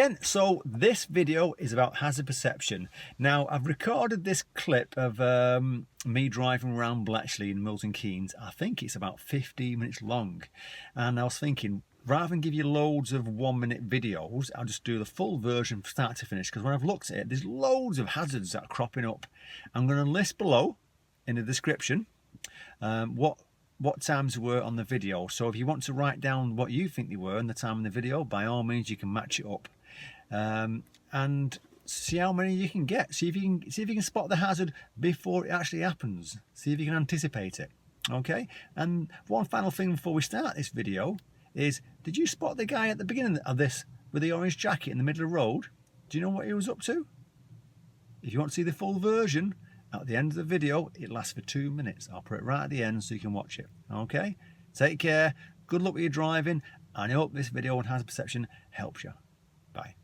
again. So this video is about hazard perception. Now, I've recorded this clip of me driving around Bletchley in Milton Keynes. I think it's about 15 minutes long. And I was thinking, rather than give you loads of 1-minute videos, I'll just do the full version from start to finish. Because when I've looked at it, there's loads of hazards that are cropping up. I'm going to list below in the description what times were on the video. So if you want to write down what you think they were and the time in the video, by all means you can match it up and see how many you can get. See if you can spot the hazard before it actually happens. See if you can anticipate it. Okay. And one final thing before we start this video is, did you spot the guy at the beginning of this with the orange jacket in the middle of the road? Do you know what he was up to? If you want to see the full version, at the end of the video, it lasts for 2 minutes. I'll put it right at the end so you can watch it. Okay? Take care. Good luck with your driving. And I hope this video on hazard perception helps you. Bye.